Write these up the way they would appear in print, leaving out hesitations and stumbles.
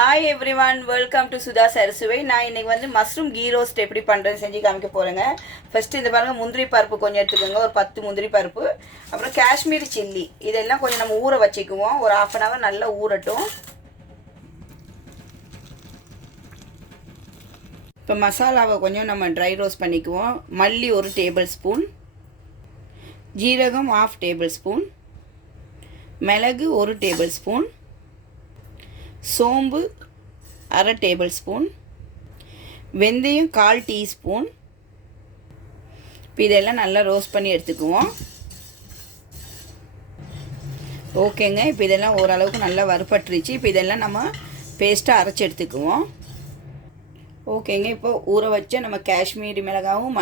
Hi everyone, welcome to Sudha சரசுவை. நான் இன்றைக்கி வந்து மஷ்ரூம் கீ ரோஸ்ட் எப்படி பண்ணுறேன்னு செஞ்சு காமிக்க போகிறேங்க. ஃபஸ்ட்டு இந்த பாருங்கள், முந்திரி பருப்பு கொஞ்சம் எடுத்துக்கோங்க, ஒரு 10 முந்திரி பருப்பு. அப்புறம் காஷ்மீரி சில்லி, இதெல்லாம் கொஞ்சம் நம்ம ஊற வச்சுக்குவோம். ஒரு 1/2 hour நல்லா ஊறட்டும். இப்போ மசாலாவை கொஞ்சம் நம்ம ட்ரை ரோஸ்ட் பண்ணிக்குவோம். மல்லி 1 டேபிள் ஸ்பூன், ஜீரகம் 1/2 டேபிள் ஸ்பூன், மிளகு 1 டேபிள் ஸ்பூன், சோம்பு 1/2 டேபிள் ஸ்பூன், வெந்தயம் 1/4 டீஸ்பூன். இப்போ இதெல்லாம் நல்லா ரோஸ்ட் பண்ணி எடுத்துக்குவோம். ஓகேங்க, இப்போ இதெல்லாம் ஓரளவுக்கு நல்லா வறுபட்டுருச்சு. இப்போ இதெல்லாம் நம்ம பேஸ்ட்டாக அரைச்சி எடுத்துக்குவோம். ஓகேங்க, இப்போ ஊற வச்ச நம்ம காஷ்மீரி மிளகாவும்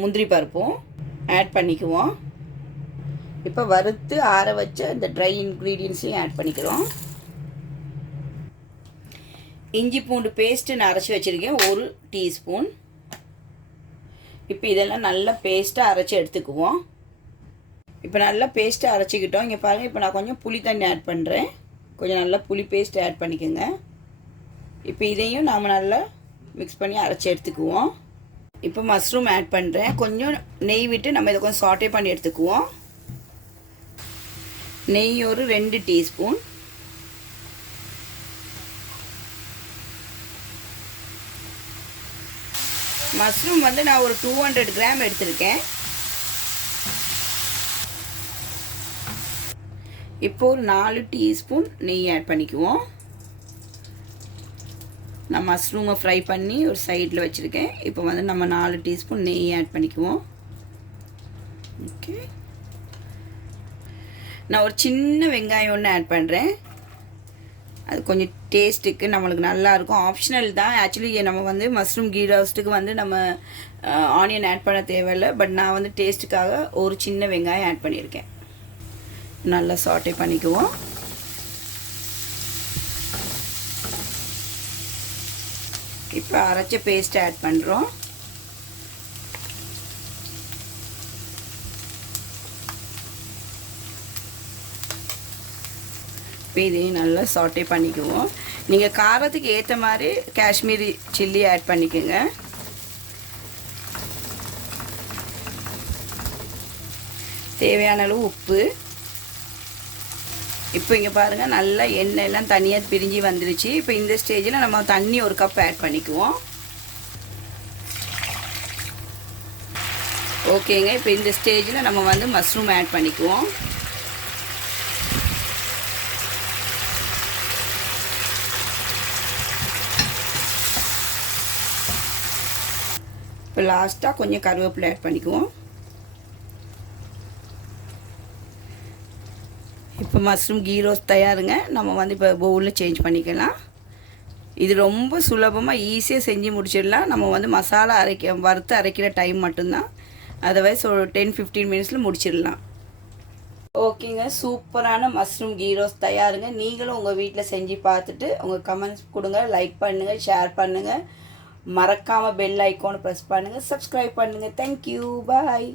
முந்திரி பருப்பும் ஆட் பண்ணிக்குவோம். இப்போ வறுத்து ஆற வச்ச இந்த ட்ரை இன்க்ரீடியன்ஸையும் ஆட் பண்ணிக்கிறோம். இஞ்சி பூண்டு பேஸ்ட்டு நான் அரைச்சி வச்சுருக்கேன் 1 டீஸ்பூன். இப்போ இதெல்லாம் நல்லா பேஸ்ட்டாக அரைச்சி எடுத்துக்குவோம். இப்போ நல்லா பேஸ்ட்டாக அரைச்சிக்கிட்டோம். இங்கே பாருங்கள், இப்போ நான் கொஞ்சம் புளி தண்ணி ஆட் பண்ணுறேன். கொஞ்சம் நல்லா புளி பேஸ்ட் ஆட் பண்ணிக்கோங்க. இப்போ இதையும் நாம் நல்லா மிக்ஸ் பண்ணி அரைச்சி எடுத்துக்குவோம். இப்போ மஷ்ரூம் ஆட் பண்ணுறேன். கொஞ்சம் நெய் விட்டு நம்ம இதை கொஞ்சம் சாட்டே பண்ணி எடுத்துக்குவோம். நெய் ஒரு 2 டீஸ்பூன், மஷ்ரூம் வந்து நான் ஒரு 200 கிராம் எடுத்திருக்கேன். இப்போ ஒரு 4 டீஸ்பூன் நெய் ஆட் பண்ணிக்குவோம். நான் மஷ்ரூமை ஃப்ரை பண்ணி ஒரு சைடில் வச்சுருக்கேன். இப்போ வந்து நம்ம 4 டீஸ்பூன் நெய் ஆட் பண்ணிக்குவோம். ஓகே, நான் ஒரு சின்ன வெங்காயம் ஒன்று ஆட் பண்ணுறேன். அது கொஞ்சம் டேஸ்ட்டுக்கு நம்மளுக்கு நல்லாயிருக்கும். ஆப்ஷனல் தான். ஆக்சுவலி நம்ம வந்து மஷ்ரூம் கீ ரோஸ்ட்டுக்கு வந்து நம்ம ஆனியன் ஆட் பண்ண தேவையில்லை. பட் நான் வந்து டேஸ்ட்டுக்காக ஒரு சின்ன வெங்காயம் ஆட் பண்ணியிருக்கேன். நல்லா சாட்டே பண்ணிக்குவோம். இப்போ அரைச்ச பேஸ்ட் ஆட் பண்ணுறோம். இப்போ இதையும் நல்லா சாட்டே பண்ணிக்குவோம். நீங்கள் காரத்துக்கு ஏற்ற மாதிரி காஷ்மீரி சில்லி ஆட் பண்ணிக்கோங்க. தேவையான அளவு உப்பு. இப்போ இங்கே பாருங்கள், நல்லா எண்ணெய் எல்லாம் தனியாக பிரிஞ்சு வந்துடுச்சு. இப்போ இந்த ஸ்டேஜில் நம்ம தண்ணி 1 கப் ஆட் பண்ணிக்குவோம். ஓகேங்க, இப்போ இந்த ஸ்டேஜில் நம்ம வந்து மஷ்ரூம் ஆட் பண்ணிக்குவோம். இப்போ லாஸ்ட்டாக கொஞ்சம் கருவேப்பிலை ஆட் பண்ணிக்குவோம். இப்போ மஷ்ரூம் கீ ரோஸ்ட் தயாருங்க. நம்ம வந்து இப்போ பவுலில் சேஞ்ச் பண்ணிக்கலாம். இது ரொம்ப சுலபமாக ஈஸியாக செஞ்சு முடிச்சிடலாம். நம்ம வந்து மசாலா வறுத்து அரைக்கிற டைம் மட்டும்தான். அதர்வைஸ் ஒரு 10-15 மினிட்ஸில் முடிச்சிடலாம். ஓகேங்க, சூப்பரான மஷ்ரூம் கீ ரோஸ்ட் தயாருங்க. நீங்களும் உங்கள் வீட்டில் செஞ்சு பார்த்துட்டு உங்கள் கமெண்ட்ஸ் கொடுங்க, லைக் பண்ணுங்கள், ஷேர் பண்ணுங்கள். மறக்காமல் பெல் ஐக்கானை ப்ரெஸ் பண்ணுங்கள், சப்ஸ்கிரைப் பண்ணுங்கள். தேங்க்யூ, பாய்.